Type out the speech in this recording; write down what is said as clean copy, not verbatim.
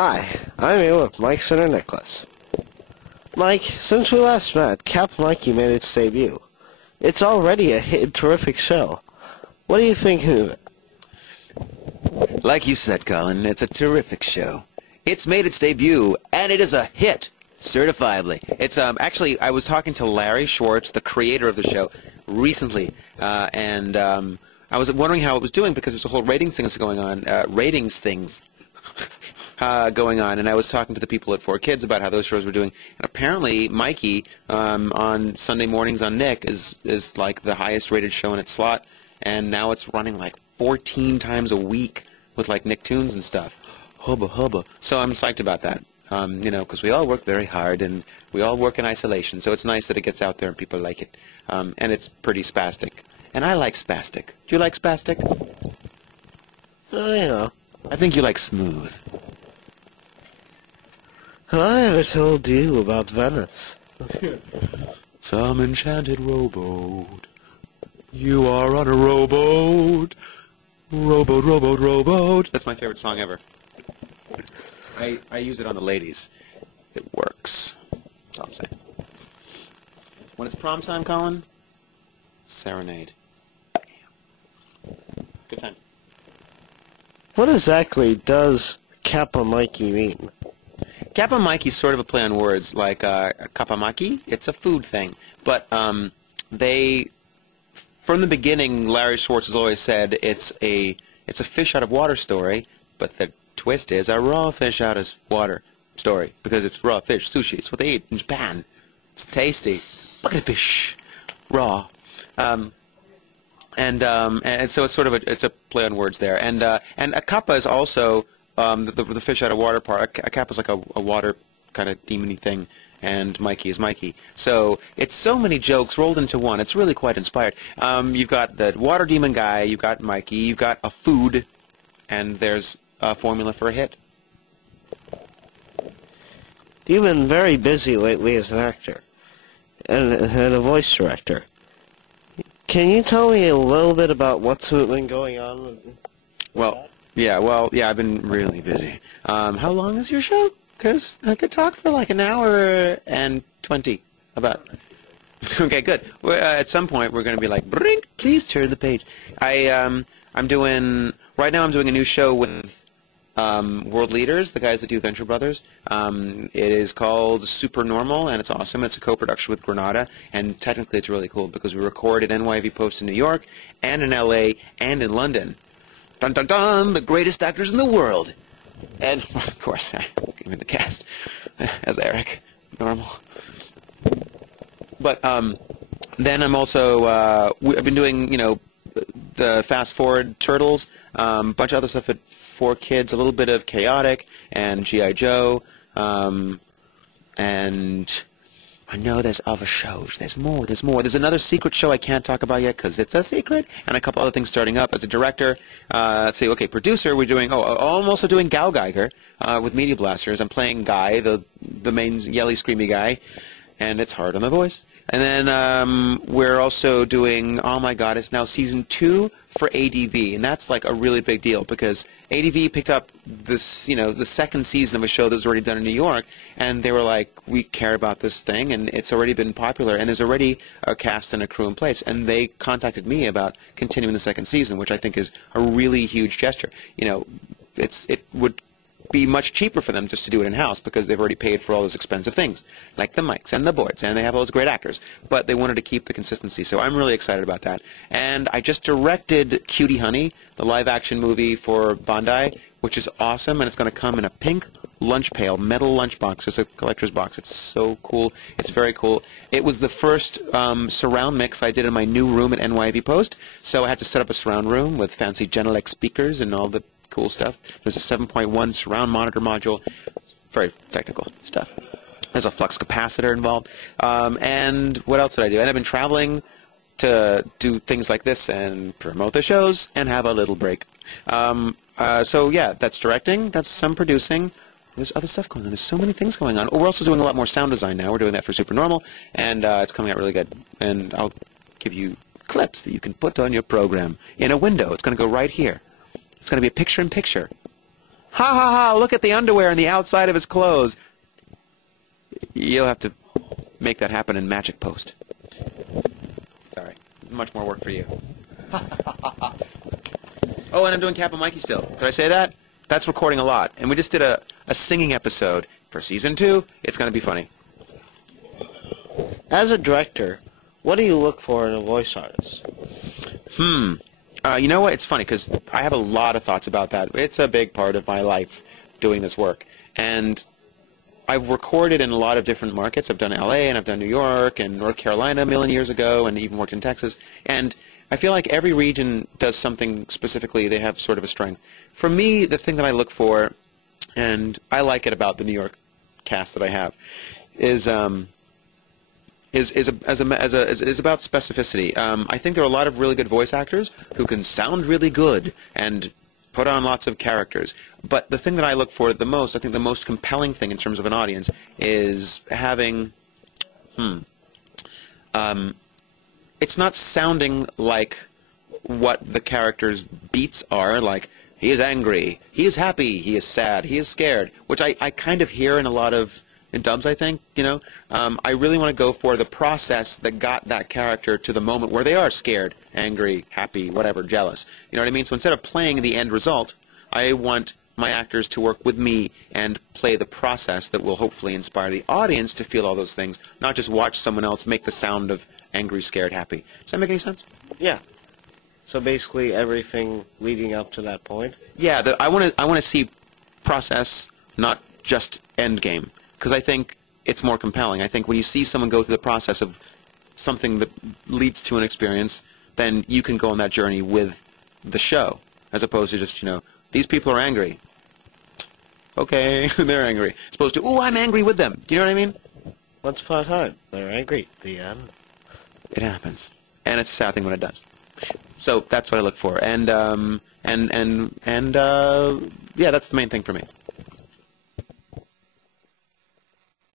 Hi, I'm here with Mike Sinterniklaas. Mike, since we last met, Kappa Mikey made its debut. It's already a hit, terrific show. What do you think of it? Like you said, Colin, it's a terrific show. It's made its debut, and it is a hit, certifiably. It's actually, I was talking to Larry Schwartz, the creator of the show, recently, and I was wondering how it was doing because there's a whole ratings things going on, going on, and I was talking to the people at 4Kids about how those shows were doing, and apparently Mikey on Sunday mornings on Nick is like the highest rated show in its slot, and now it's running like 14 times a week with like Nicktoons and stuff. Hubba hubba. So I'm psyched about that, you know, because we all work very hard and we all work in isolation, so it's nice that it gets out there and people like it, and it's pretty spastic. And I like spastic. Do you like spastic? Oh, yeah. I think you like smooth. Have I ever told you about Venice? Some enchanted rowboat. You are on a rowboat. Rowboat, rowboat, rowboat. That's my favorite song ever. I use it on the ladies. It works. That's all I'm saying. When it's prom time, Colin, serenade. Good time. What exactly does Kappa Mikey mean? Kappa Mikey's sort of a play on words, like Kappa Mikey. It's a food thing. But they, from the beginning, Larry Schwartz has always said it's a fish out of water story, but the twist is a raw fish out of water story, because it's raw fish, sushi. It's what they eat in Japan. It's tasty. Bucket of fish. Raw. And so it's sort of it's a play on words there. And a kappa is also the fish out of water part. A kappa is like a water kind of demon-y thing, and Mikey is Mikey. So it's so many jokes rolled into one. It's really quite inspired. You've got the water demon guy, you've got Mikey, you've got a food, and there's a formula for a hit. You've been very busy lately as an actor and a voice director. Can you tell me a little bit about what's been going on with I've been really busy. How long is your show? Because I could talk for like an hour and 20 about... Okay, good. At some point, we're going to be like, brink, please turn the page. Right now I'm doing a new show with world leaders, the guys that do Venture Brothers. It is called Supernormal, and it's awesome. It's a co-production with Granada, and technically it's really cool because we record at NYV Post in New York, and in LA, and in London. Dun dun dun! The greatest actors in the world! And, of course, I'm in the cast as Eric. Normal. But then I'm also, I've been doing, you know, the Fast Forward Turtles, a bunch of other stuff at 4Kids, a little bit of Chaotic, and G.I. Joe, and I know there's other shows. There's more. There's another secret show I can't talk about yet because it's a secret, and a couple other things starting up. As a director, let's see, okay, producer, we're doing, I'm also doing Gal Geiger with Media Blasters. I'm playing Guy, the main yelly, screamy guy, and it's hard on the voice. And then we're also doing, oh my god, it's now season 2 for ADV, and that's like a really big deal because ADV picked up this, you know, the second season of a show that was already done in New York, and they were like, we care about this thing, and it's already been popular, and there's already a cast and a crew in place, and they contacted me about continuing the second season, which I think is a really huge gesture. You know, it would be much cheaper for them just to do it in-house because they've already paid for all those expensive things, like the mics and the boards, and they have all those great actors. But they wanted to keep the consistency, so I'm really excited about that. And I just directed Cutie Honey, the live-action movie for Bandai, which is awesome, and it's going to come in a pink lunch pail, metal lunch box. It's a collector's box. It's so cool. It's very cool. It was the first surround mix I did in my new room at NYV Post, so I had to set up a surround room with fancy Genelec speakers and all the cool stuff. There's a 7.1 surround monitor module. Very technical stuff. There's a flux capacitor involved. And what else did I do? And I've been traveling to do things like this and promote the shows and have a little break. So yeah, that's directing. That's some producing. There's other stuff going on. There's so many things going on. We're also doing a lot more sound design now. We're doing that for Supernormal, and it's coming out really good. And I'll give you clips that you can put on your program in a window. It's going to go right here. It's going to be a picture-in-picture. Ha ha ha, look at the underwear and the outside of his clothes. You'll have to make that happen in Magic Post. Sorry. Much more work for you. Oh, and I'm doing Kappa Mikey still. Did I say that? That's recording a lot. And we just did a singing episode for Season 2. It's going to be funny. As a director, what do you look for in a voice artist? You know what? It's funny because I have a lot of thoughts about that. It's a big part of my life doing this work. And I've recorded in a lot of different markets. I've done LA and I've done New York and North Carolina a million years ago and even worked in Texas. And I feel like every region does something specifically. They have sort of a strength. For me, the thing that I look for, and I like it about the New York cast that I have, is about specificity. I think there are a lot of really good voice actors who can sound really good and put on lots of characters. But the thing that I look for the most, I think the most compelling thing in terms of an audience, is having, it's not sounding like what the character's beats are, like he is angry, he is happy, he is sad, he is scared, which I kind of hear in a lot of in dubs, I think, you know. I really want to go for the process that got that character to the moment where they are scared, angry, happy, whatever, jealous. You know what I mean? So instead of playing the end result, I want my actors to work with me and play the process that will hopefully inspire the audience to feel all those things, not just watch someone else make the sound of angry, scared, happy. Does that make any sense? Yeah. So basically everything leading up to that point? Yeah, I want to see process, not just end game. Because I think it's more compelling. I think when you see someone go through the process of something that leads to an experience, then you can go on that journey with the show, as opposed to just, you know, these people are angry. Okay, they're angry. As opposed to, ooh, I'm angry with them. Do you know what I mean? Once upon a time, they're angry. The end. It happens. And it's a sad thing when it does. So that's what I look for. And yeah, that's the main thing for me.